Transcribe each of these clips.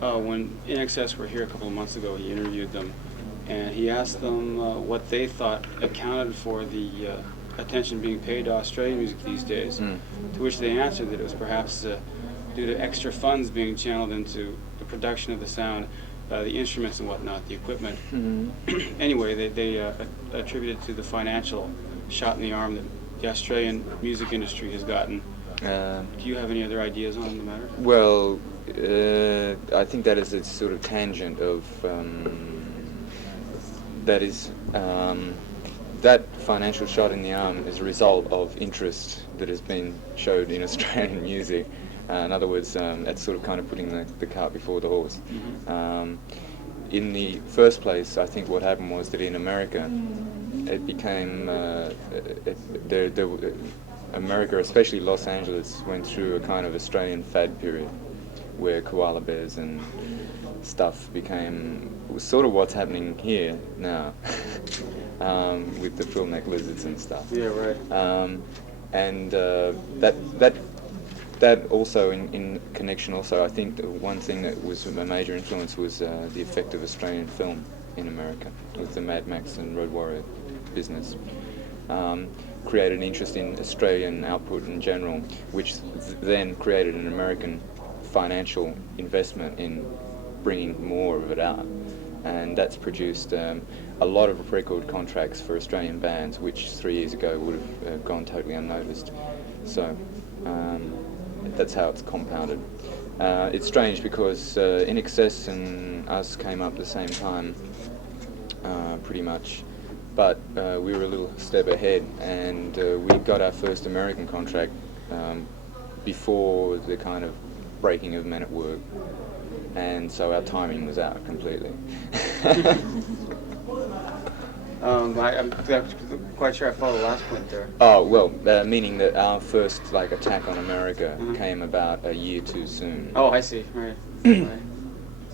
when INXS were here a couple of months ago, he interviewed them, and he asked them what they thought accounted for the attention being paid to Australian music these days, to which they answered that it was perhaps due to extra funds being channeled into the production of the sound, the instruments and whatnot, the equipment. Anyway, they attributed to the financial shot in the arm that the Australian music industry has gotten. Do you have any other ideas on the matter? Well, I think that is a sort of tangent of that financial shot in the arm is a result of interest that has been showed in Australian music. In other words, that's sort of kind of putting the cart before the horse. In the first place, I think what happened was that in America, it became America, especially Los Angeles, went through a kind of Australian fad period where koala bears and stuff became sort of what's happening here now with the frill neck lizards and stuff. Yeah, right. And that also in connection also, I think one thing that was a major influence was the effect of Australian film in America with the Mad Max and Road Warrior business. Created an interest in Australian output in general, which then created an American financial investment in bringing more of it out. And that's produced a lot of record contracts for Australian bands, which 3 years ago would have gone totally unnoticed. So that's how it's compounded. It's strange because INXS and us came up at the same time, pretty much. But we were a little step ahead, and we got our first American contract before the kind of breaking of Men at Work, and so our timing was out completely. I'm quite sure I follow the last point there. Oh, well, meaning that our first attack on America came about a year too soon. Oh, I see. Right. Right.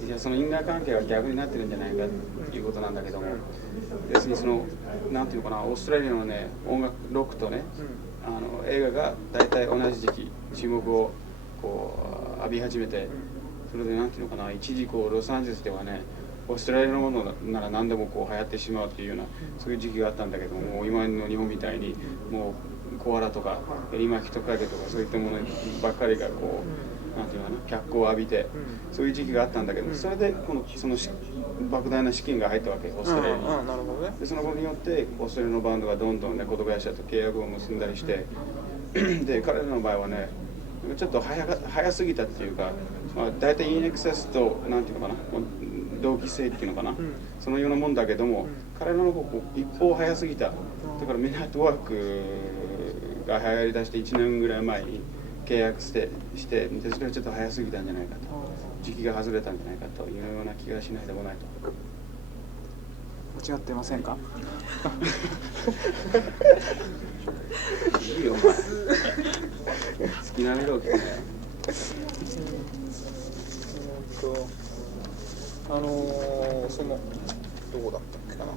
じゃあその因果関係は逆になってるんじゃないかということなんだけども、別にそのなんていうのかな、オーストラリアのね音楽ロックとね、映画が大体同じ時期注目をこう浴び始めて、それでなんていうのかな、一時こうロサンゼルスではね、オーストラリアのものなら何でもこう流行ってしまうっていうようなそういう時期があったんだけども、もう今の日本みたいにもうコアラとかエリマキトカゲとかそういったものばっかりがこう。なんていうのかな、脚光を浴びて、そういう時期があったんだけど、それでその莫大な資金が入ったわけ、オーストラリアに。なるほどね。でそのことによってオーストラリアのバンドがどんどんレコード会社と契約を結んだりして、で彼らの場合はね、ちょっと早すぎたっていうか、大体INXSとなんていうのかな、同期性っていうのかな、そのようなもんだけども、彼らの方一方早すぎた。だからメンネットワークが流行りだして1年ぐらい前に。契約してでそれはちょっと早すぎたんじゃないかと、時期が外れたんじゃないかというような気がしないでもないと。間違ってませんか？いいよお前。好きな色を聞くね。そのどこだったっけかな。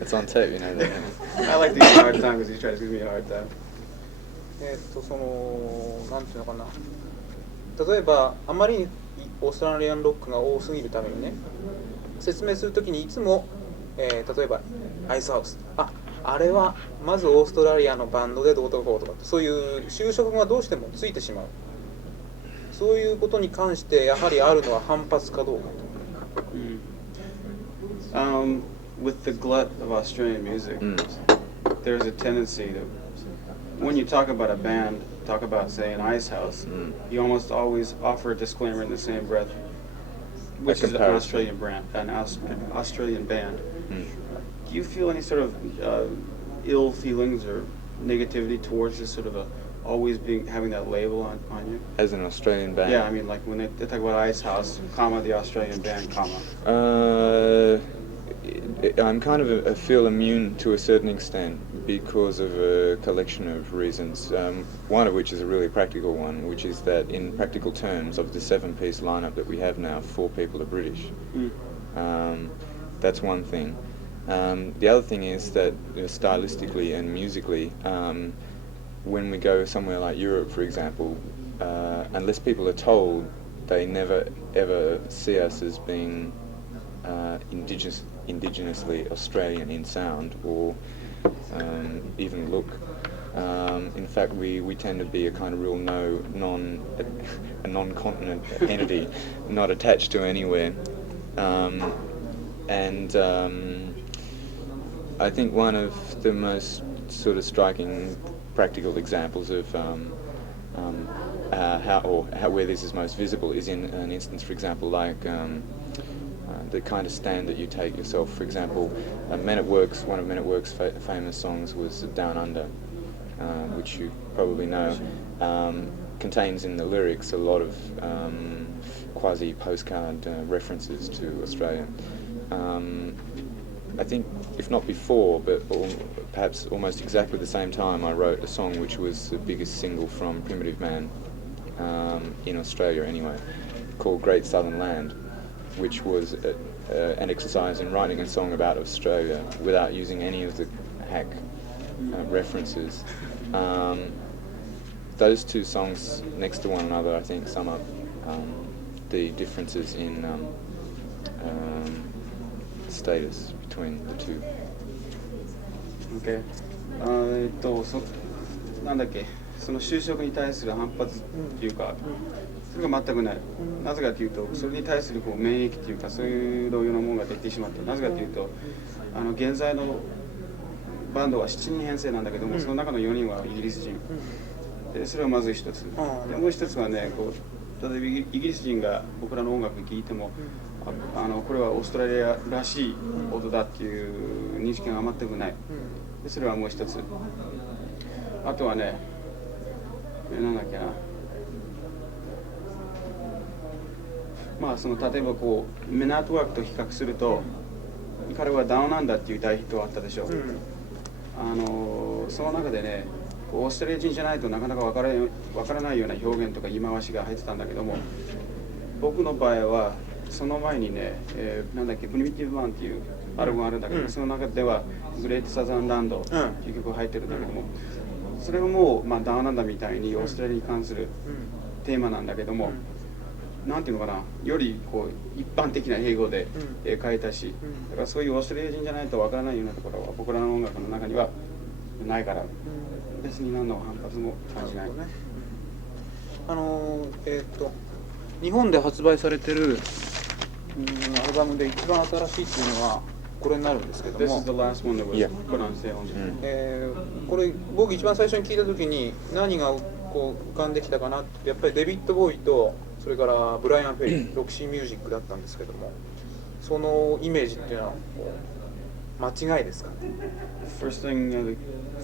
It's on tape, you know that. I like to give him a hard time because he's trying to give me a hard time. そのなんていうのかな。例えばあまりにオーストラリアンロックが多すぎるためにね、説明するときにいつも、例えばアイスハウス、あれはまずオーストラリアのバンドでどうとかこうとかそういう就職がどうしてもついてしまう。そういうことに関してやはりあるのは反発かどうかと。With the glut of Australian music, there's a tendency that when you talk about a band, talk about, say, an Icehouse, you almost always offer a disclaimer in the same breath, which is an Australian band. Do you feel any sort of ill feelings or negativity towards this sort of always having that label on you? As an Australian band? Yeah, I mean, like when they talk about Icehouse, the Australian band, I'm kind of I feel immune to a certain extent because of a collection of reasons. One of which is a really practical one, which is that in practical terms, of the 7-piece lineup that we have now, 4 people are British. That's one thing. The other thing is that stylistically and musically, when we go somewhere like Europe, for example, unless people are told, they never ever see us as being indigenously Australian in sound or even look. In fact, we tend to be a kind of real a non-continent entity, not attached to anywhere. And I think one of the most sort of striking practical examples of where this is most visible is in an instance, for example, like the kind of stand that you take yourself. For example, Men at Work's, one of Men at Work's famous songs was Down Under, which you probably know, contains in the lyrics a lot of quasi-postcard references to Australia. I think, if not before, but perhaps almost exactly the same time, I wrote a song which was the biggest single from Primitive Man, in Australia anyway, called Great Southern Land, which was an exercise in writing a song about Australia without using any of the hack references. Those two songs next to one another, I think, sum up the differences in status between the two. Okay. なんだっけ、その就職に対する反発っていうか、それが全くない。なぜかというと、それに対するこう免疫っていうか、そういう同様のものができてしまって、なぜかというと、現在のバンドは7人編成なんだけども、その中の4人はイギリス人。でそれはまず一つ。でもう一つはね、こう例えばイギリス人が僕らの音楽を聴いても、これはオーストラリアらしい音だっていう認識が全くない。でそれはもう一つ。あとはね、なんだっけな。まあその例えばこうメナートワークと比較すると、彼はダウンアンダーっていう大ヒットがあったでしょう。その中でね、オーストラリア人じゃないとなかなかわからないような表現とか言い回しが入ってたんだけども、僕の場合はその前にね、なんだっけ、プリミティブマンっていうアルバムがあるんだけど、その中ではグレートサザンランドっていう曲が入ってるんだけども、それがもう、まあ、ダウンアンダーみたいにオーストラリアに関するテーマなんだけども、なんていうのかな、よりこう一般的な英語で書いたし、だからそういうオーストラリア人じゃないとわからないようなところは僕らの音楽の中にはないから、別に何の反発も感じない。日本で発売されてるアルバムで一番新しいっていうのはこれになるんですけども、 This is the last one that was put on sale. これ僕一番最初に聞いた時に何がこう浮かんできたかなって、やっぱりデビッド・ボーイとそれからブライアン・フェリー、ロクシー・ミュージックだったんですけども、そのイメージっていうのは間違いですか？ First thing, the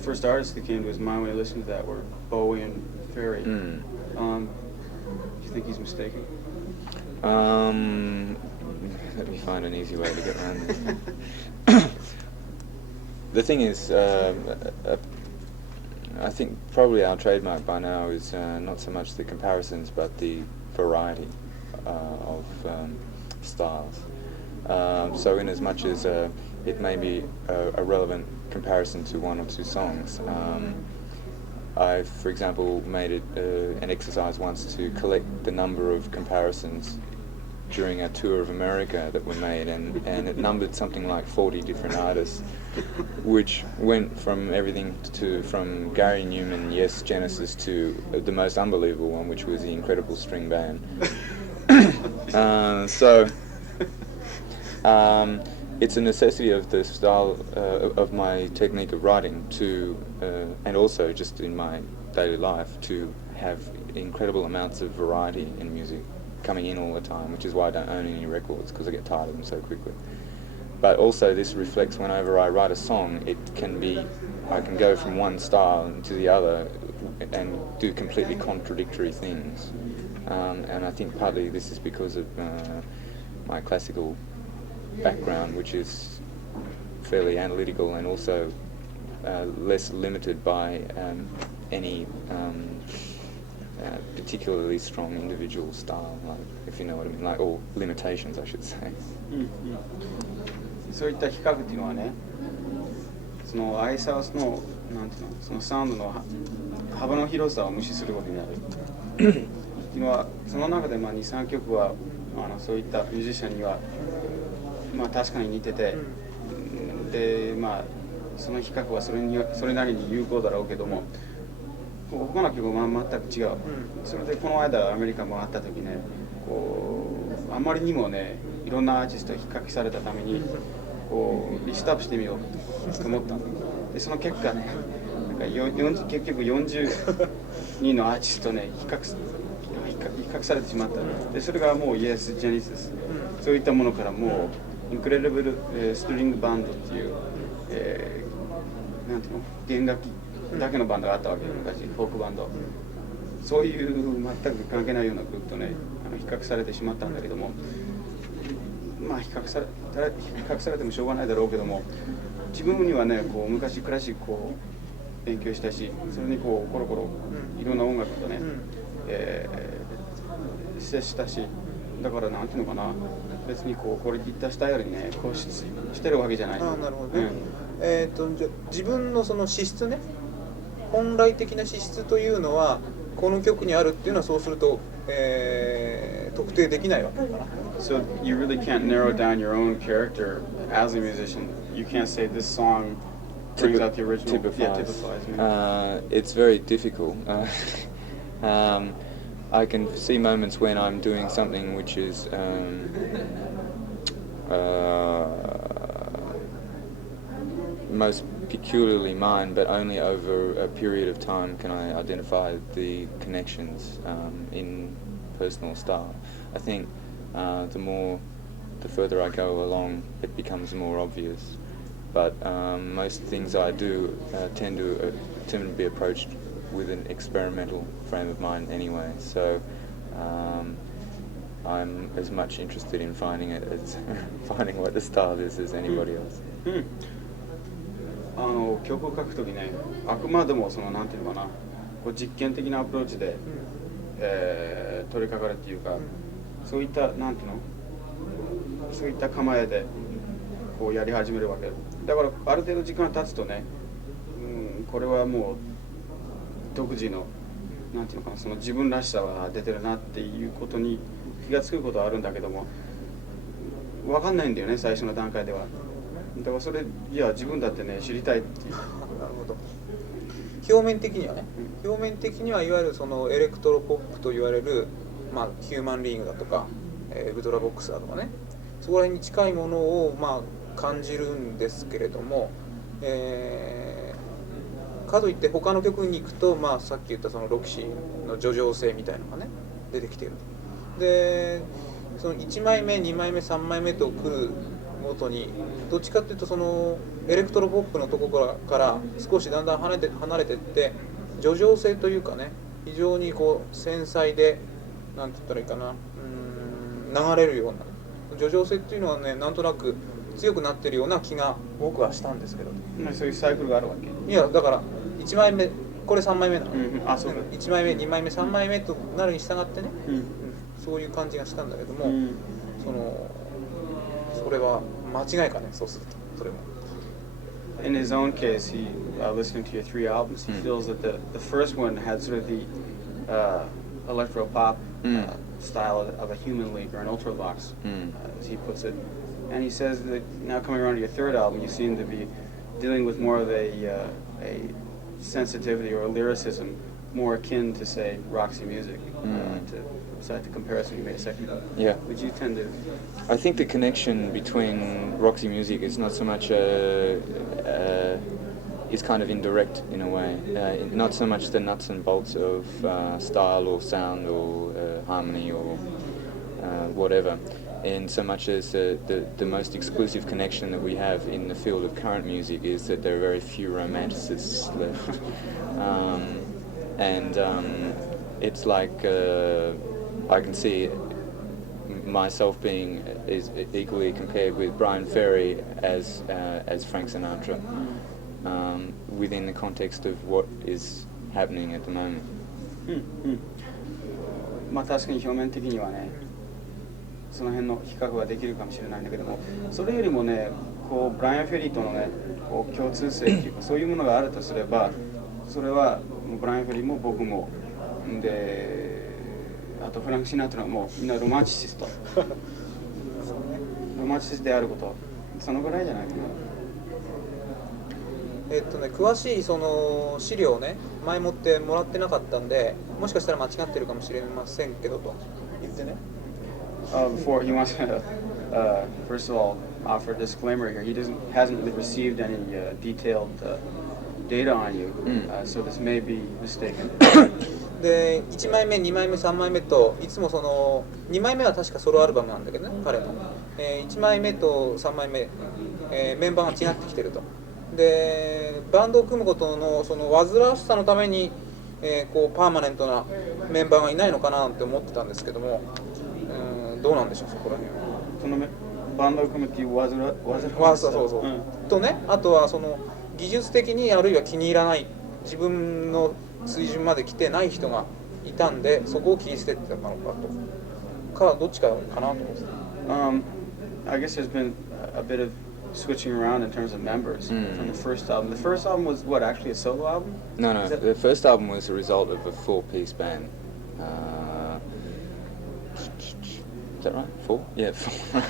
first artist that came to his mind when he listened to that were Bowie and Ferry. Do you think he's mistaken? Let me find an easy way to get around this. The thing is, I think probably our trademark by now is not so much the comparisons, but the variety of styles. So in as much as it may be a relevant comparison to one or two songs, I've, for example, made it an exercise once to collect the number of comparisons during a tour of America that were made, and it numbered something like 40 different artists, which went from everything from Gary Newman, Yes, Genesis, to the most unbelievable one, which was the Incredible String Band. It's a necessity of the style of my technique of writing to, and also just in my daily life, to have incredible amounts of variety in music coming in all the time, which is why I don't own any records, because I get tired of them so quickly. But also this reflects whenever I write a song, I can go from one style to the other and do completely contradictory things. And I think partly this is because of my classical background, which is fairly analytical and also less limited by any particularly strong individual style, like, if you know what I mean, like, or limitations, I should say. そういった比較っていうのはね、そのアイスハウスのなんていうの、そのサウンドの幅の広さを無視することになるっていうのは、その中で2、3曲はそういったミュージシャンには確かに似てて、でその比較はそれなりに有効だろうけども、他の曲は全く違う。それでこの間アメリカもあった時ね、あまりにもねいろんなアーティストが比較されたためにリストアップしてみようと思ったので、その結果ね、結局40人のアーティストね比較されてしまった。でそれがもうイエス・ジェニスです。そういったものからもうインクレディブル・ストリングバンドっていう、なんていうの、弦楽器だけのバンドがあったわけよ、昔フォークバンド。そういう全く関係ないようなグループとね比較されてしまったんだけども、比較されてもしょうがないだろうけども、自分にはね昔クラシックを勉強したし、それにコロコロいろんな音楽とね、接したし、だからなんていうのかな、別にこれいったスタイルにね固執してるわけじゃない。なるほどね。じゃ自分のその資質ね、本来的な資質というのはこの曲にあるっていうのは、そうすると、特定できないわけかな。So you really can't narrow down your own character as a musician. You can't say this song brings out the original. Typifies. It's very difficult. I can see moments when I'm doing something which is most peculiarly mine, but only over a period of time can I identify the connections in personal style. I think the further I go along, it becomes more obvious. But most things I do tend to be approached with an experimental frame of mind anyway. So I'm as much interested in finding it as finding what the style is as anybody else. 曲を書くときね、あくまでもなんていうのかな、実験的なアプローチで、取り掛かるっていうか、そういったなんていうの、そういった構えでやり始めるわけだから、ある程度時間経つとね、これはもう独自のなんていうのかな、その自分らしさが出てるなっていうことに気がつくことはあるんだけども、分かんないんだよね、最初の段階では。だからそれ自分だってね知りたいっていう。なるほど。表面的にはね、表面的にはいわゆるそのエレクトロポップと言われる、ヒューマンリングだとか、ウルトラボックスだとかね、そこら辺に近いものを感じるんですけれども、かといって他の曲に行くと、さっき言ったそのロキシーの叙情性みたいなのがね出てきている。でその1枚目2枚目3枚目と来るごとにどっちかっていうとそのエレクトロポップのところから少しだんだん離れていって、叙情性というかね、非常に繊細でなんて言ったらいいかな、流れるような叙情性っていうのはね、なんとなく強くなってるような気が僕はしたんですけど。そういうサイクルがあるわけ？いやだから1枚目これ3枚目なの、そうだ。1枚目2枚目3枚目となるに従ってね、そういう感じがしたんだけども、それは間違いかね、そうするとそれも。In his own case, he listening to your 3 albums, he feels that the first one had sort of the electro pop style of a human league or an ultravox, as he puts it. And he says that now coming around to your 3rd album, you seem to be dealing with more of a sensitivity or a lyricism more akin to, say, Roxy music. Besides the comparison you made a second ago. Yeah. Would you tend to? I think the connection between Roxy music is not so much is kind of indirect in a way. Not so much the nuts and bolts of style or sound or harmony or whatever, in so much as the most exclusive connection that we have in the field of current music is that there are very few romanticists left. It's like I can see myself being is equally compared with Brian Ferry as Frank Sinatra, within the context of what is happening at the moment. 確かに表面的にはね、その辺の比較はできるかもしれないんだけども、それよりもね、こうブライアン・フェリーとのねこう共通性っていうかそういうものがあるとすればそれはもうブライアン・フェリーも僕もであとフランク・シナトラもみんなロマンチシストロマンチシストであることそのぐらいじゃないかな。詳しいその資料をね前もってもらってなかったんでもしかしたら間違ってるかもしれませんけどと言ってね。Before he wants to first of all offer a disclaimer here. He hasn't really received any detailed data on you, so this may be mistaken. で1枚目2枚目3枚目といつもその2枚目は確かソロアルバムなんだけどね彼の、1枚目と3枚目、メンバーが違ってきてると。でバンドを組むことのその煩わしさのために、こうパーマネントなメンバーがいないのかなって思ってたんですけども、どうなんでしょうそこら辺は。そのバンドを組むっていう煩わしさそう、とねあとはその技術的にあるいは気に入らない自分の水準まで来てない人がいたんでそこを切り捨ててたのかとどっちかかなと思ってた。I guess there's been a bit of switching around in terms of members from the first album. The first album was what, actually a solo album? No, the first album was a result of a four-piece band. Is that right? Four? Yeah, four.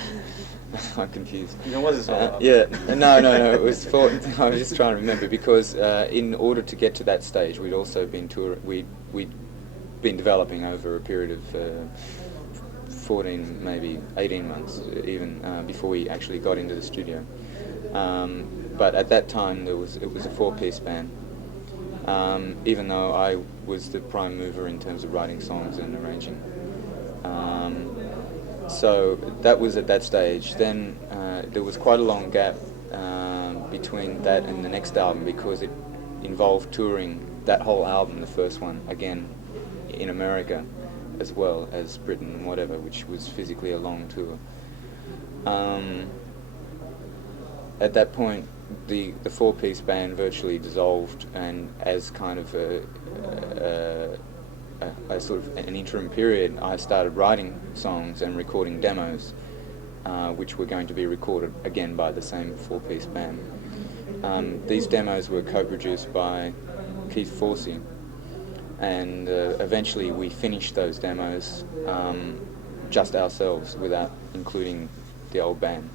I'm confused. It was a solo album. Yeah, no, it was four. I was just trying to remember because in order to get to that stage, we'd also been we'd been developing over a period of 14, maybe 18 months, even before we actually got into the studio. But at that time, it was a four-piece band. Even though I was the prime mover in terms of writing songs and arranging. So that was at that stage. Then there was quite a long gap between that and the next album because it involved touring that whole album, the first one, again in America as well as Britain and whatever, which was physically a long tour. At that point, the four-piece band virtually dissolved, and as kind of a sort of an interim period, I started writing songs and recording demos, which were going to be recorded again by the same four-piece band. These demos were co-produced by Keith Forsey, and eventually we finished those demos just ourselves without including the old band.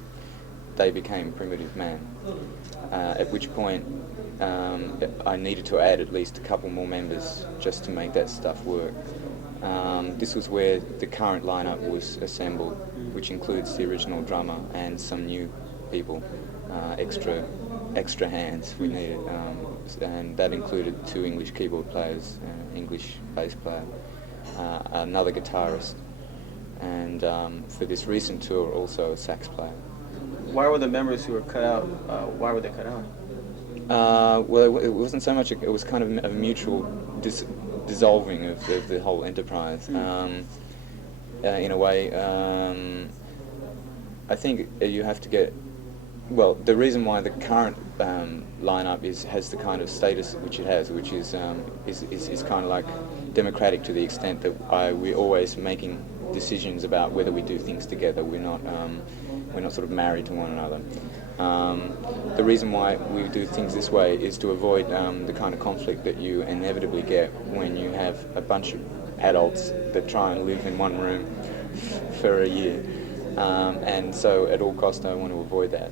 They became Primitive Man, at which point I needed to add at least a couple more members just to make that stuff work. This was where the current lineup was assembled, which includes the original drummer and some new people, extra hands we needed, and that included 2 English keyboard players, English bass player, another guitarist, and for this recent tour also a sax player. Why were the members who were cut out, why were they cut out? Well, it wasn't so much, it was kind of a mutual dissolving of the whole enterprise. In a way, I think you have to get, well, the reason why the current lineup has the kind of status which it has, which is kind of like democratic to the extent that we're always making decisions about whether we do things together. We're not sort of married to one another. The reason why we do things this way is to avoid the kind of conflict that you inevitably get when you have a bunch of adults that try and live in one room for a year. And so at all costs I want to avoid that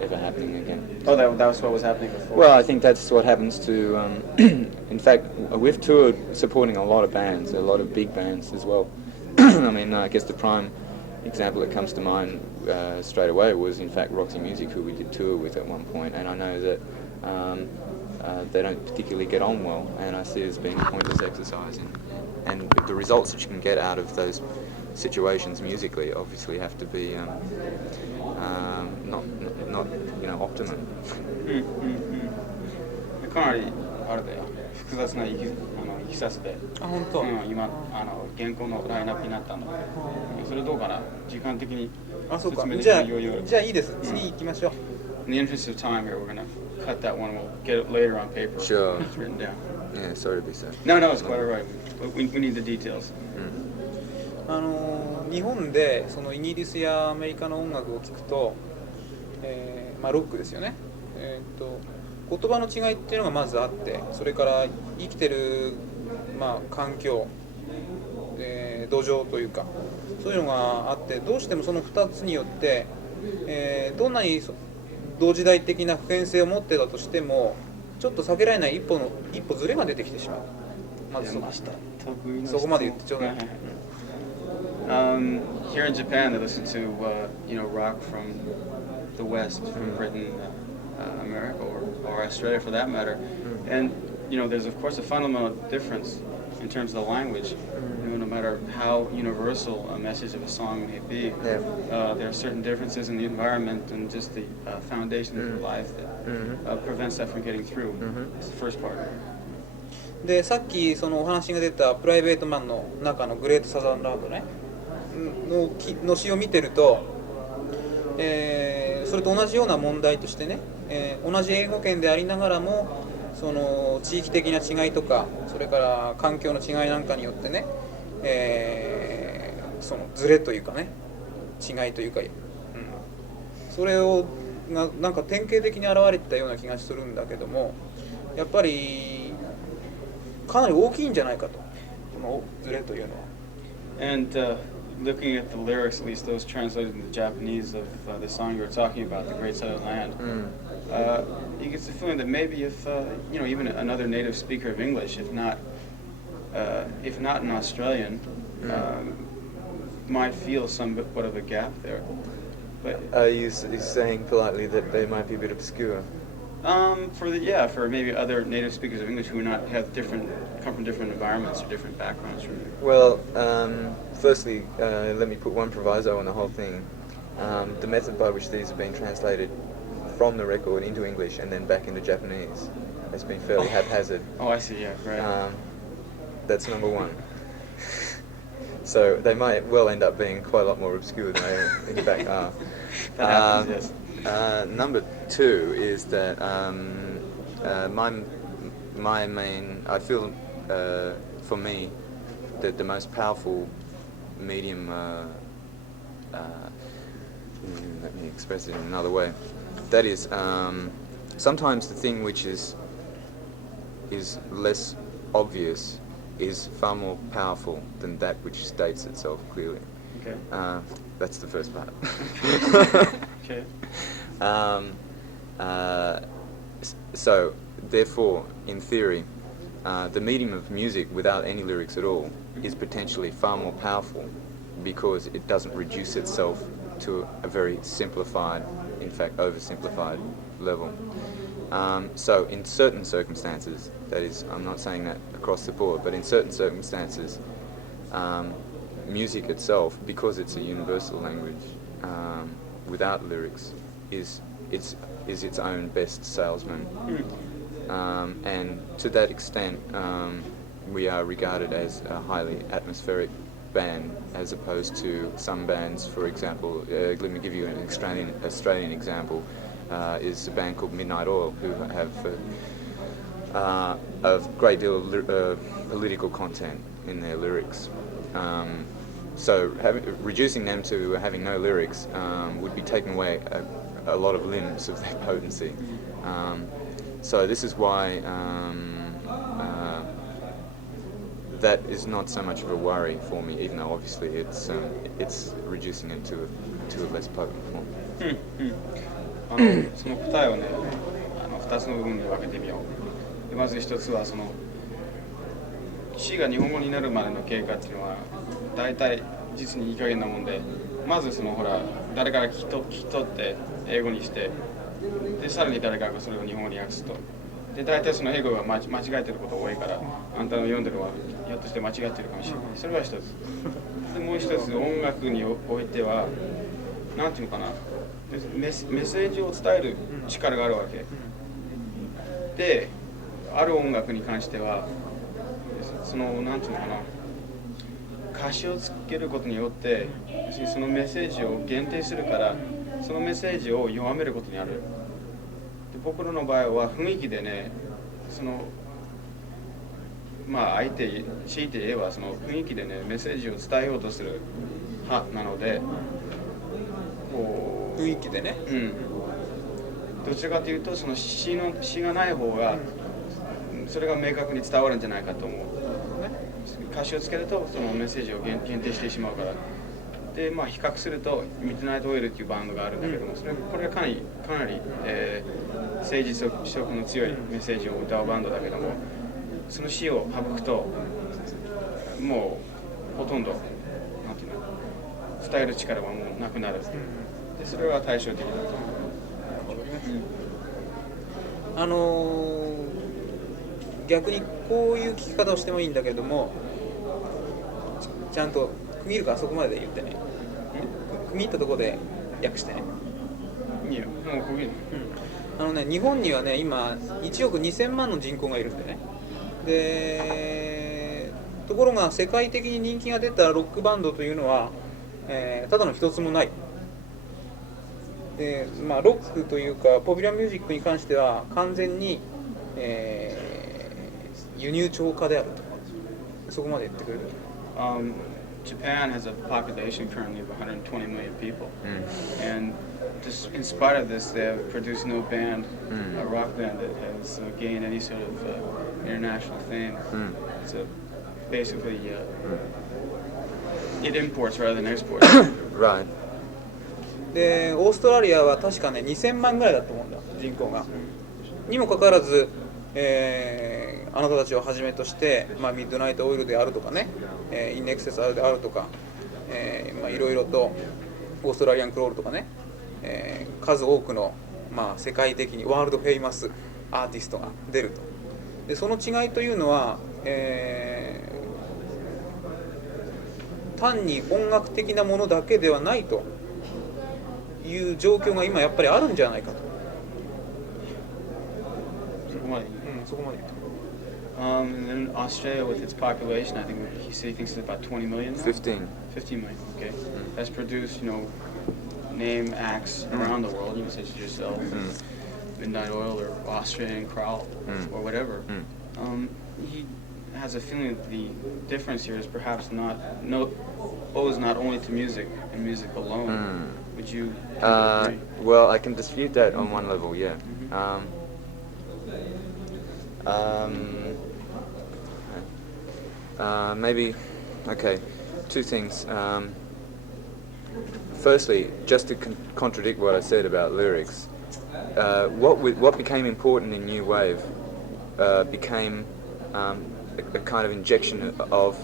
ever happening again. Oh, that was what was happening before? Well, I think that's what happens to... in fact, we've toured supporting a lot of bands, a lot of big bands as well. I mean, I guess the prime example that comes to mind straight away was in fact Roxy Music, who we did tour with at one point, and I know that they don't particularly get on well, and I see it as being a pointless exercise, and the results that you can get out of those situations musically obviously have to be not optimum. かなりあれだよ複雑ないきさつで、本当、今現行のラインナップになったので、それどうかな時間的にそうか。説明できじゃる余裕あいいです。次行きましょう。In the interest of time here, we're going to cut that one. We'll get it later on paper. Sure. It's written down. Yeah, sorry to be so. No, it's quite all right. We need the details. 日本でそのイギリスやアメリカの音楽を聴くと、ロックですよね。言葉の違いっていうのがまずあって、それから生きてる、環境、土壌というかそういうのがあって、どうしてもその2つによって、どんなに同時代的な普遍性を持ってたとしてもちょっと避けられない一歩ずれが出てきてしまう。まずそこまで言ってちょうだい。Here in Japan, they listen to rock from the West, from Britain, America, or Australia for that matter. And there's of course a fundamental difference in terms of the language. No matter how universal a message of a song may be, there are certain differences in the environment and just the foundation of life that prevents that from getting through. It's the first part. でさっきそのお話が出たプライベートマンの中のグレートサザンランドねの詩を見てると、それと同じような問題としてね、同じ英語圏でありながらもその地域的な違いとか、それから環境の違いなんかによってね、そのズレというかね、違いというか、それをなんか典型的に現れてたような気がするんだけども、やっぱりかなり大きいんじゃないかと、そのズレというのは。And looking at the lyrics, at least those translated into Japanese of the song you were talking about, "The Great Southern Land," you get the feeling that maybe if even another native speaker of English, if not in Australian, might feel somewhat of a gap there. But are you saying politely that they might be a bit obscure? For maybe other native speakers of English who come from different environments or different backgrounds. Well, firstly, let me put one proviso on the whole thing. The method by which these have been translated from the record into English and then back into Japanese has been fairly haphazard. Oh, I see. Yeah, right. That's number one. So they might well end up being quite a lot more obscure than they in fact are. That happens, yes. Number two is that my main, I feel for me that the most powerful medium, let me express it in another way, that is sometimes the thing which is less obvious is far more powerful than that which states itself clearly. Okay. That's the first part. Okay. So, therefore, in theory, the medium of music without any lyrics at all is potentially far more powerful because it doesn't reduce itself to a very simplified, in fact oversimplified level. So in certain circumstances, that is, I'm not saying that across the board, but in certain circumstances, music itself, because it's a universal language, without lyrics, is its own best salesman. And to that extent, we are regarded as a highly atmospheric band, as opposed to some bands. For example, let me give you an Australian example. Is a band called Midnight Oil, who have a great deal of political content in their lyrics. So reducing them to having no lyrics would be taking away a lot of limbs of their potency. So this is why that is not so much of a worry for me, even though obviously it's reducing it to a less potent form. その答えをね、2つの部分に分けてみよう。でまず一つはその詩が日本語になるまでの経過っていうのは大体実にいい加減なもんで、まずそのほら誰から聞き取って英語にして、でさらに誰かがそれを日本語に訳すと、で大体その英語が間違えてることが多いから、あんたの読んでるのはひょっとして間違ってるかもしれない。それは一つ。でもう一つ、音楽においてはなんていうのかな。メッセージを伝える力があるわけで、ある音楽に関してはそのなんていうのかな、歌詞をつけることによってそのメッセージを限定するから、そのメッセージを弱めることにある。で僕らの場合は雰囲気でね、その強いて言えばその雰囲気でねメッセージを伝えようとする派なので、雰囲気でね、どちらかというとその詩がない方がそれが明確に伝わるんじゃないかと思う。歌詞をつけるとそのメッセージを限定してしまうから。でまあ比較するとミッドナイトオイルっていうバンドがあるんだけども、これはかなり、誠実色の強いメッセージを歌うバンドだけども、その詩を省くともうほとんどなんていうの伝える力はもうなくなる。でそれは対照的だと思う。逆にこういう聞き方をしてもいいんだけども、ちゃんと区切るかそこまで言ってね。区切ったところで訳してね。いいよ、もう区切る。日本にはね今1億2000万の人口がいるんでね。でところが世界的に人気が出たロックバンドというのは、ただの一つもない。でまあロックというかポピュラーミュージックに関しては完全に、輸入超過であると。そこまで言ってくれる。Japan has a population currently of 120 million people, and just in spite of this, they have produced no band, a rock band that has gained any sort of international fame. So basically, it imports rather than exports. Right. でオーストラリアは確かね2000万ぐらいだと思うんだ人口が。にもかかわらず、あなたたちをはじめとして、まあ、ミッドナイトオイルであるとかね、インネクセスであるとか、まあ、いろいろとオーストラリアンクロールとかね、数多くの、まあ、世界的にワールドフェイマスアーティストが出ると。でその違いというのは、単に音楽的なものだけではないという状況が今やっぱりあるんじゃないかと。そこまで言う。And then Australia, with its population, I think he thinks it's about 20 million now? 15. 15 million, okay. Has produced, name acts around the world, such as yourself, Midnight Oil or Australian Crowd or whatever. He has a feeling that the difference here is perhaps owes not only to music and music alone. Would you agree? Well, I can dispute that on one level, yeah. Maybe, okay, two things. Firstly, just to contradict what I said about lyrics, what became important in New Wave became a kind of injection of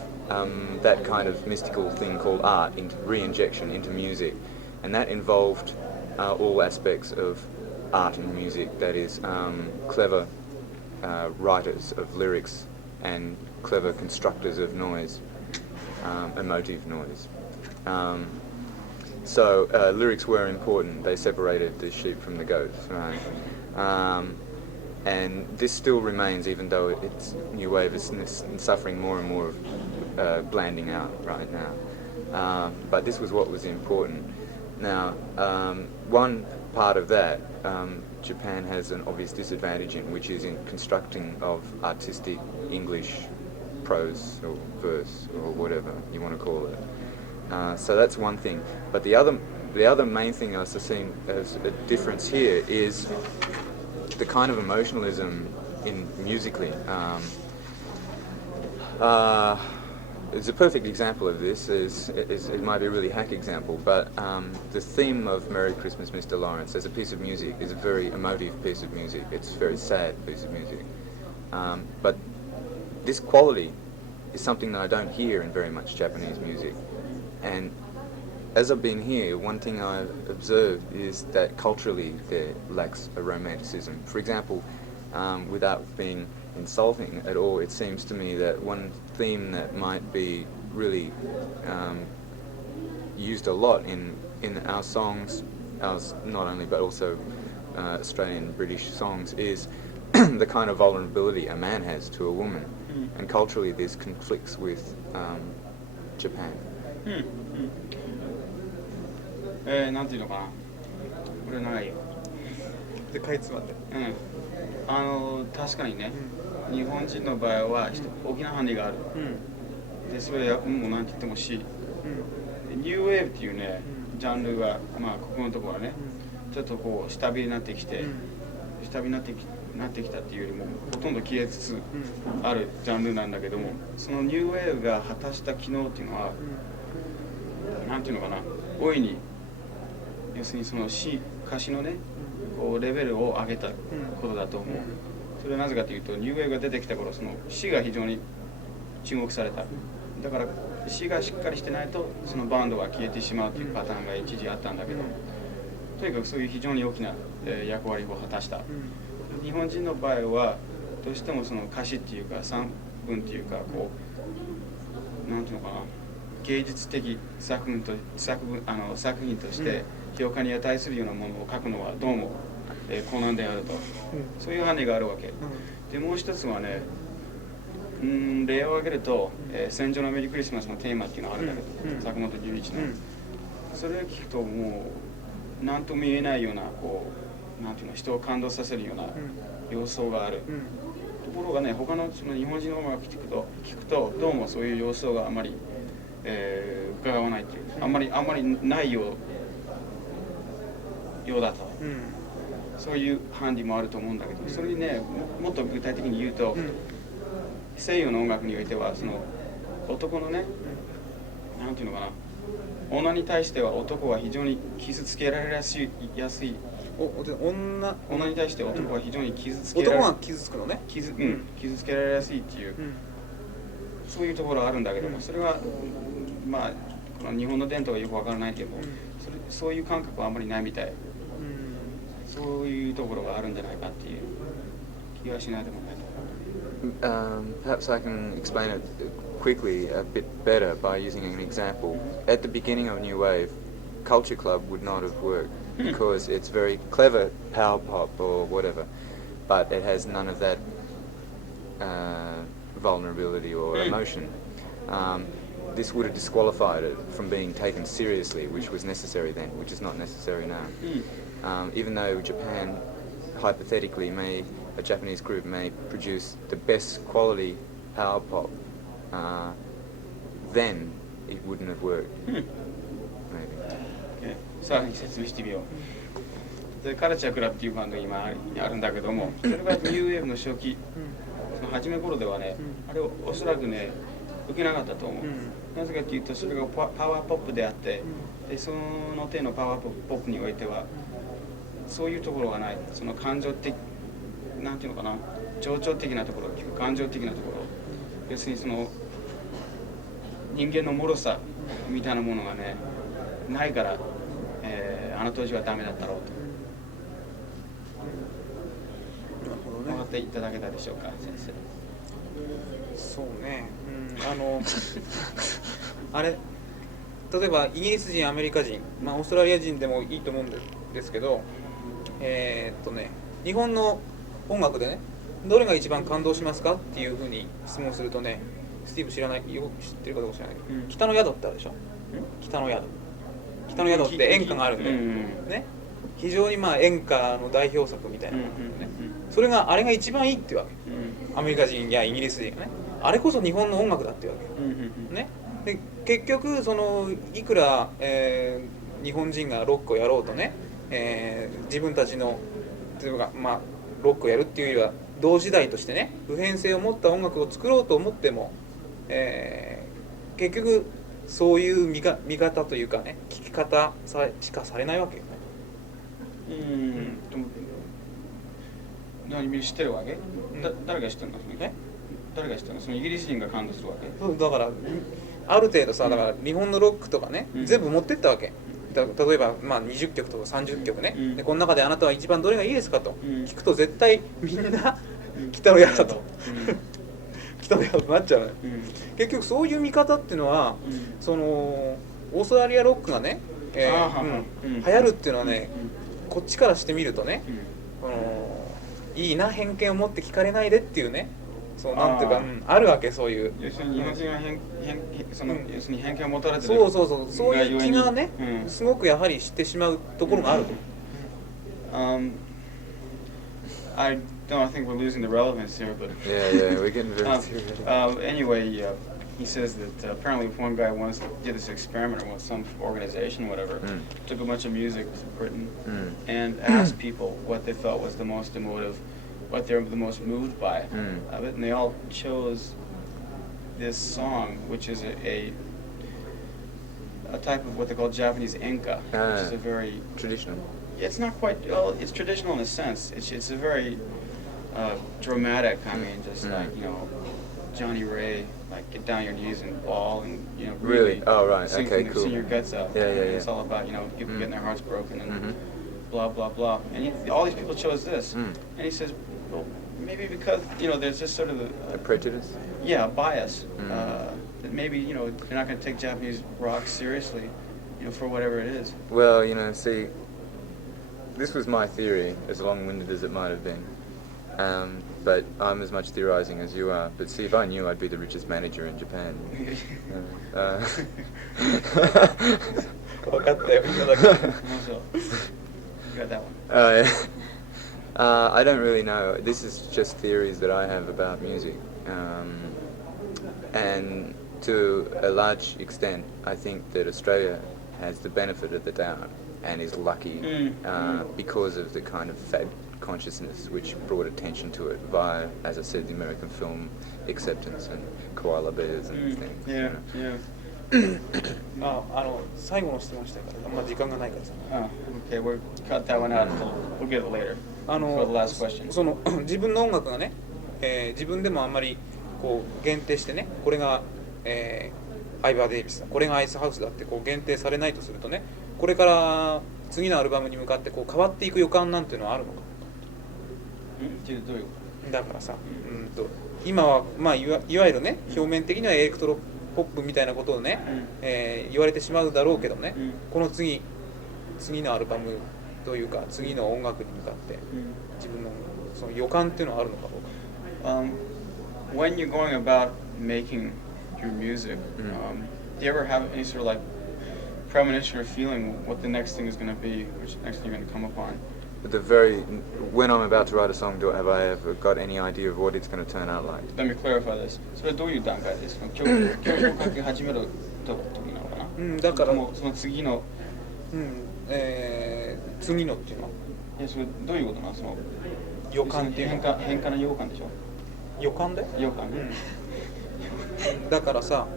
that kind of mystical thing called art, re-injection into music, and that involved all aspects of art and music, that is, clever writers of lyrics and clever constructors of noise, emotive noise. So lyrics were important. They separated the sheep from the goats, right? And this still remains, even though it's New Wave is suffering more and more of blanding out right now. But this was what was important. Now, one part of that, Japan has an obvious disadvantage in, which is in constructing of artistic English prose or verse or whatever you want to call it. So that's one thing. But the other main thing I see as a difference here is the kind of emotionalism in musically. It's a perfect example of this. It might be a really hack example, but the theme of Merry Christmas, Mr. Lawrence, as a piece of music, is a very emotive piece of music. It's a very sad piece of music. But this quality is something that I don't hear in very much Japanese music. And as I've been here, one thing I've observed is that culturally there lacks a romanticism. For example, without being insulting at all, it seems to me that one theme that might be really used a lot in our songs, ours not only but also Australian British songs, is the kind of vulnerability a man has to a woman. And culturally this conflicts with Japan. なんていうのかな、これ長いよ。でかいつまんで。確かにね、日本人の場合は大きなハンディがある。でそれはもうなんて言ってもし、ニューウェーブっていうねジャンルがまあここのところはね、とずつこう下火になってきて、下火になってきたっていうよりもほとんど消えつつあるジャンルなんだけども、そのニューウェーブが果たした機能っていうのは、なんていうのかな、大いに要するにその歌詞のねこうレベルを上げたことだと思う。それはなぜかというと、ニューウェーブが出てきた頃、その詩が非常に注目された。だから詩がしっかりしてないとそのバンドが消えてしまうというパターンが一時あったんだけど、とにかくそういう非常に大きな役割を果たした。日本人の場合はどうしてもその歌詞っていうか散文っていうか、こうなんていうのかな、芸術的作品として評価に値するようなものを書くのはどうも困難であると、そういう判例があるわけで、もう一つはね、例を挙げると「戦場のメリークリスマス」のテーマっていうのがあるんだけど、坂本龍一の、それを聞くともう何とも言えないようなこうなんていうの、人を感動させるような様相がある、ところがね、他のその日本人の音楽を聞くとどうもそういう様相があまり、伺わないっていう、あんまりないようだと、そういうハンディもあると思うんだけど、それにねもっと具体的に言うと、西洋の音楽においてはその男のね、なんていうのかな、女に対しては男は非常に傷つけられやすい女に対して男は非常に傷つけられ男が傷つくのね、傷つけられやすいっていう、そういうところがあるんだけども、それはまあこの日本の伝統がよくわからないけども、そういう感覚はあんまりないみたい、そういうところがあるんじゃないかっていう気がしないでもない。Perhaps I can explain it quickly a bit better by using an example. At the beginning of New Wave, Culture Club would not have worked because it's very clever power pop or whatever, but it has none of that vulnerability or emotion. This would have disqualified it from being taken seriously, which was necessary then, which is not necessary now. Even though Japan, hypothetically, a Japanese group may produce the best quality power pop, then it wouldn't have worked. Maybe. さらに説明してみよう。でカルチャークラブっていうバンドが今あるんだけども、それがニューウェーブの初期、その初め頃ではね、あれをおそらくね受けなかったと思う。なぜかというと、それがパワーポップであって、でその手のパワーポップにおいてはそういうところがない。その感情的、なんていうのかな、情緒的なところ、感情的なところ、要するにその人間の脆さみたいなものがねないから、あの当時はダメだったろうと。分かっていただけたでしょうか、先生。そうね、あれ例えばイギリス人、アメリカ人、オーストラリア人でもいいと思うんですけど、日本の音楽でね、どれが一番感動しますかっていうふうに質問するとね、スティーブ知ってるかどうか知らないけど、北の宿ってあるでしょ。北の宿って演歌があるんで、ね、非常に演歌の代表作みたいなものね、それがあれが一番いいっていうわけ、アメリカ人やイギリス人がね、あれこそ日本の音楽だっていうわけ、ね、で結局そのいくら、日本人がロックをやろうとね、自分たちの例えばロックをやるっていうよりは同時代としてね、普遍性を持った音楽を作ろうと思っても、結局そういう見方というかね、聞き方しかされないわけよね。何知ってるわけ？誰が知ってるの？誰が知ってるの？そのイギリス人が感動するわけ？だからある程度さ、だから日本のロックとかね、全部持ってったわけ。例えば20曲とか30曲ね、でこの中であなたは一番どれがいいですかと聞くと、絶対みんな北の宿と北の宿となっちゃうのよ。結局そういう見方っていうのは、そのオーストラリアロックがね、流行るっていうのはね、こっちからしてみるとね、いいな、偏見を持って聞かれないでっていうね、そうなんていうか、あるわけ、そういう。要するに日本人が要するに偏見を持たれてる。そういう気がね、すごくやはりしてしまうところがある。I think we're losing the relevance here, but yeah, we're getting very serious. Anyway, he says that apparently one guy once did this experiment with some organization or whatever, took a bunch of music from Britain and asked people what they felt was the most emotive, what they're the most moved by of it, and they all chose this song, which is a type of what they call Japanese enka, which is a very traditional. It's not quite, well, it's traditional in a sense. It's a very dramatic, I mean, just like, you know, Johnny Ray, like get down on your knees and bawl and, you know, Really? Oh, right. sing, Okay, cool. sing your guts out. Yeah, yeah, yeah. It's all about, you know, people getting their hearts broken and blah, blah, blah. And all these people chose this. And he says, well, maybe because, you know, there's just sort of a prejudice? Yeah, a bias. That maybe, you know, you're not going to take Japanese rock seriously, you know, for whatever it is. Well, you know, see, this was my theory, as long-winded as it might have been. But I'm as much theorizing as you are. But see, if I knew, I'd be the richest manager in Japan. You got that one. I don't really know. This is just theories that I have about music. And to a large extent, I think that Australia has the benefit of the doubt and is lucky because of the kind of fad consciousness which brought attention to it via, as I said, the American film acceptance and koala bears and things. Yeah, yeah. 最後の質問したいから、あんま時間がないからさ。Okay, we'll cut that one out. We'll get it later. For the last question. その自分の音楽がね、自分でもあんまりこう限定してね、これが、アイバー・デイビスだ、これがアイスハウスだってこう限定されないとするとね、これから次のアルバムに向かってこう変わっていく予感なんていうのはあるのか。どういうこと？だからさ、今はまあいわゆるね、表面的にはエレクトロポップみたいなことをね、言われてしまうだろうけどね、この次のアルバムというか次の音楽に向かって自分のその予感っていうのはあるのかどうか。When you're going about making your music, do you ever have any sort of like premonition or feeling what the next thing is going to be, which next thing you're going to come upon? When I'm about to write a song, have I ever got any idea of what it's going to turn out like? Let me clarify this. それはどういう段階ですか？曲を書き始める時なのかな？だからもうその次の次のっていうの？いや、それどういうことなの？その予感っていうの？変化の予感でしょ？予感で？予感ね。だからさ、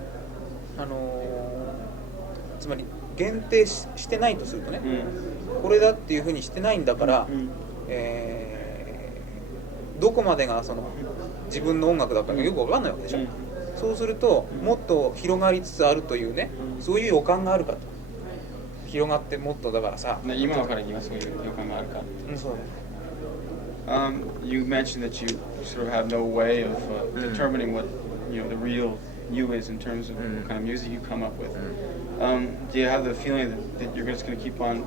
つまり限定してないとするとね、これだっていうふうにしてないんだから、どこまでがその自分の音楽だったかよく分かんないわけでしょ、そうするともっと広がりつつあるというね、そういう予感があるかと。広がってもっとだからさ、今のから今そういう予感があるか。そう。You mentioned that you sort of have no way of determining what, you know, the real you is in terms of what kind of music you come up with. Do you have the feeling that you're just going to keep on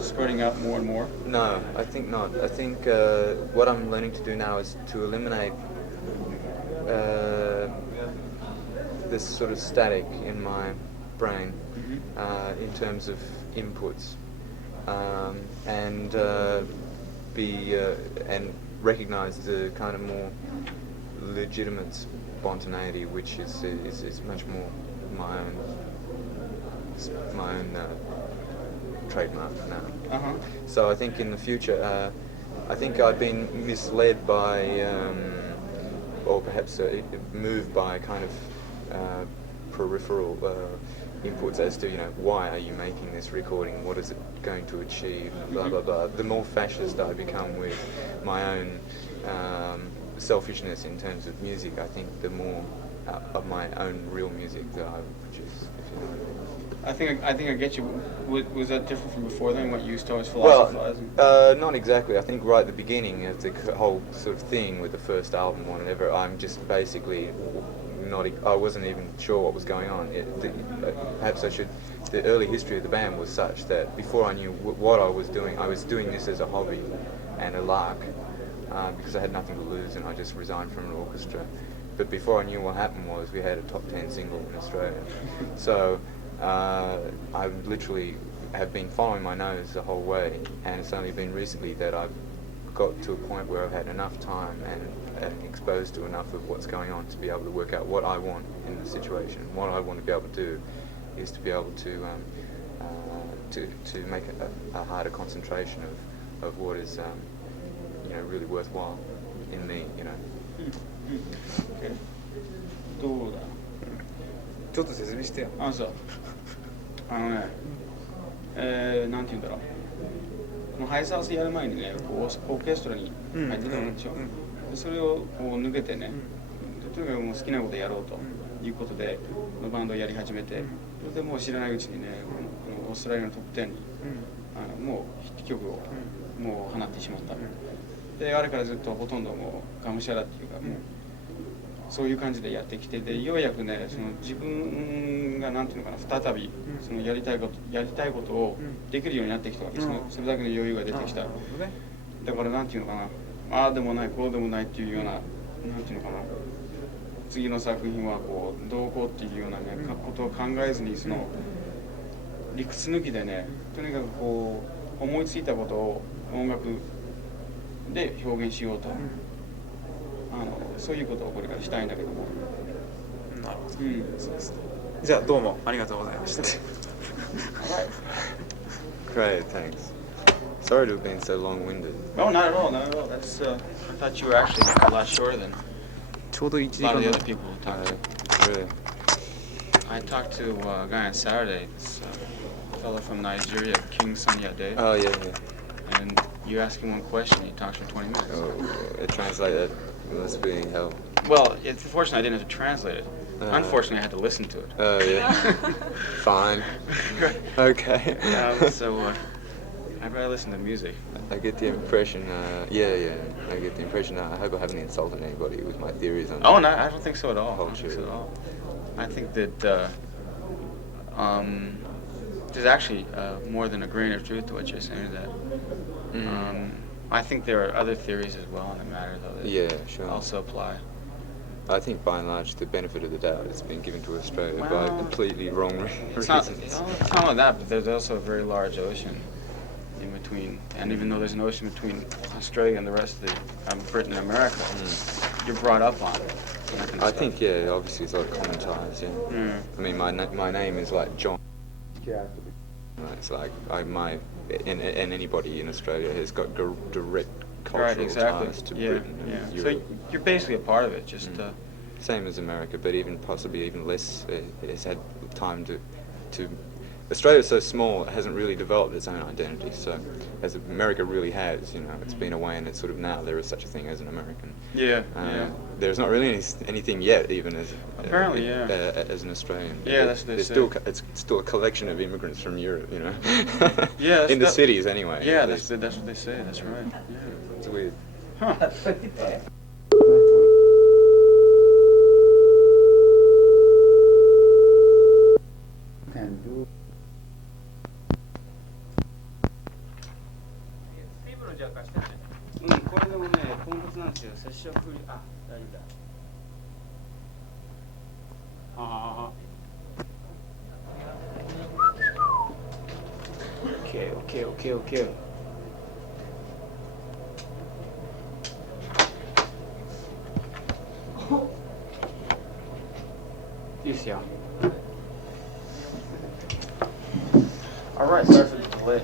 spreading out more and more? No, I think not. I think what I'm learning to do now is to eliminate this sort of static in my brain in terms of inputs, and and recognize the kind of more legitimate spontaneity, which is much more my own trademark now. So I think in the future, I think I've been misled by, or perhaps moved by kind of peripheral inputs as to, you know, why are you making this recording? What is it going to achieve? Blah blah blah. The more fascist I become with my own selfishness in terms of music, I think the more of my own real music that I produce. If you know what I mean. I think I get you. Was that different from before then? What you used to always philosophize? Well, not exactly. I think right at the beginning of the whole sort of thing with the first album or whatever, I'm just basically I wasn't even sure what was going on. Perhaps I should. The early history of the band was such that before I knew what I was doing this as a hobby and a lark because I had nothing to lose and I just resigned from an orchestra. But before I knew what happened was we had a top 10 single in Australia. So I literally have been following my nose the whole way, and it's only been recently that I've got to a point where I've had enough time and exposed to enough of what's going on to be able to work out what I want in the situation. What I want to be able to do is to be able to make a harder concentration of what is really worthwhile in me,どうだちょっと説明してよ。そうなんて言うんだろうこのハイサウスやる前にねこうオーケストラに入ってたわけでしょ、でそれをこう抜けてね、とにかくもう好きなことやろうということでこのバンドをやり始めて、それでもう知らないうちにねこのオーストラリアのトップ10に、もうヒット曲をもう放ってしまった、であれからずっとほとんどもうがむしゃらっていうかもうそういう感じでやってきて、でようやくねその自分がなんていうのかな再びそのやりたいことをできるようになってきたわけ、それだけの余裕が出てきた、だからなんていうのかなああでもないこうでもないっていうようななんていうのかな次の作品はこうどうこうっていうようなねことを考えずにその理屈抜きでねとにかくこう思いついたことを音楽で表現しようと、そういうことをこれからしたいんだけども。なるほど、そうですね。じゃあどうもありがとうございました。Great, thanks. Sorry to have been so long-winded. No, not at all, not at all. That's I thought you were actually a lot shorter than ちょうど1 a 時 lot 間 of the だ other people who talked to. Really. I talked to a guy on Saturday, this fellow from Nigeria, King Sunny-Ade. Oh, yeah. And you ask him one question, he talks for 20 minutes. Oh, a translator must be hell. Well, fortunately, I didn't have to translate it. Unfortunately, I had to listen to it. Oh, yeah. Fine. Okay. So I'd rather listen to music. I get the impression, I get the impression I hope I haven't insulted anybody with my theories on Oh, no, I don't think so at all. I don't culture. think so at all. I think that there's actually more than a grain of truth to what you're saying. That I think there are other theories as well on the matter, though, that also apply. I think by and large the benefit of the doubt has been given to Australia by Well, completely wrong It's reasons. not only that, but there's also a very large ocean in between. And even though there's an ocean between Australia and the rest of Britain and America, you're brought up on it. That kind of I stuff. think, obviously it's a lot of common ties, I mean, my name is like John. It's like and anybody in Australia has got direct cultural ties to Britain and Europe. So you're basically a part of it, just... Same as America, but possibly even less. It's had time to Australia's so small, it hasn't really developed its own identity. So, as America really has, it's been away, and it's sort of now there is such a thing as an American. There's not really anything yet, even as apparently, as an Australian. That's what they say. It's still a collection of immigrants from Europe, Yeah, in the cities anyway. Yeah, that's what they say. That's right. Yeah. It's weird. Huh. Okay. いいですよ。All right, sorry for the delay.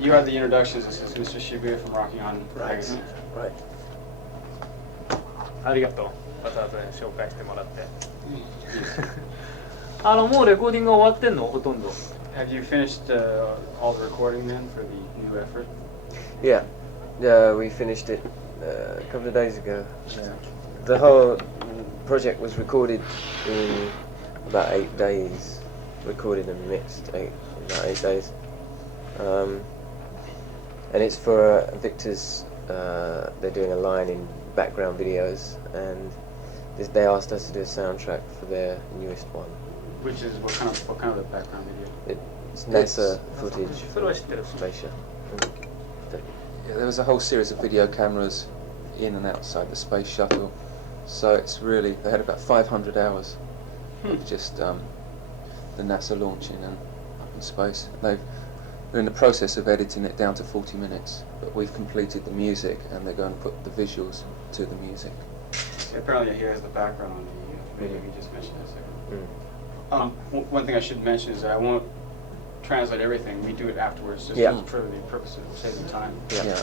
You had the introductions. This is Mr. Shibuya from Rocking On Magazine. Right. ありがとう。わざわざ紹介してもらって。もうレコーディングが終わってんのほとんど。Have you finished all the recording then for the new effort? Yeah, we finished it a couple of days ago. The whole project was recorded in about 8 days. Recorded and mixed in about 8 days. And it's for Victor's. They're doing a line in background videos, and they asked us to do a soundtrack for their newest one. Which is what kind of a background video? It's NASA footage. それは知ってる。 Space shuttle. Yeah, there was a whole series of video cameras in and outside the space shuttle. So it's really, they had about 500 hours of just the NASA launching and up in space. They've they're in the process of editing it down to 40 minutes, but we've completed the music and they're going to put the visuals to the music. Apparently here is the background on the video you just mentioned a second. One thing I should mention is that I won't translate everything. We do it afterwards, just for the purpose of saving time.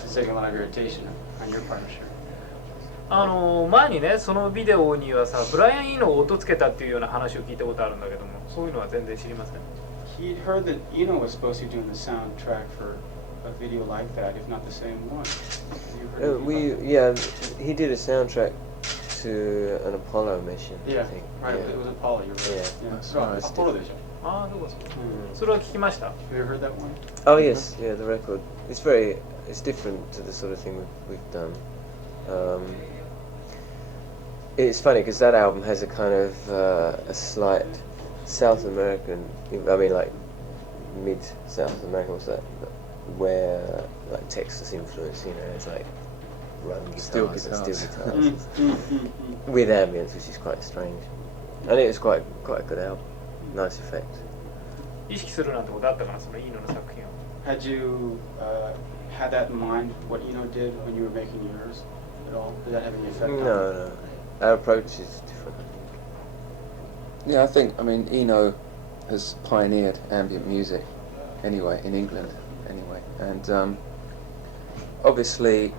Saving a lot of irritation on your part, I'm sure. 前にね、そのビデオにはさ、ブライアン・イーノを音つけたっていうような話を聞いたことあるんだけども、そういうのは全然知りません。He heard that Eno was supposed to be doing the soundtrack for a video like that, if not the same one. He did a soundtrack to an Apollo mission. Yeah, I think. right. It was Apollo. You're right. Yeah. So Apollo でしょ。ああ、どうぞ。それは聞きました。Have you ever heard that one? Oh yes, yeah, the record. It's different to the sort of thing we've done. It's funny because that album has a kind of a slight South American, I mean like mid South American, what's that? Where like Texas influence, you know, it's like run guitars and steel guitars with ambience, which is quite strange. And it was quite a good album, nice effect. 意識するなんてことあったかな、そのイーノの作品を。Had you had that in mind, what Eno did when you were making yours at all? Did that have any effect on you? No. Our approach is different. Yeah, I think, I mean, Eno has pioneered ambient music anyway, in England anyway, and obviously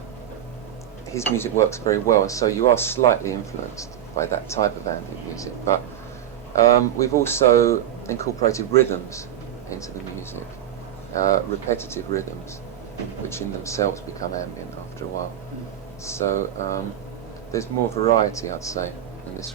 his music works very well, and so you are slightly influenced by that type of ambient music, but we've also incorporated rhythms into the music, repetitive rhythms, which in themselves become ambient after a while. So there's more variety, I'd say, in this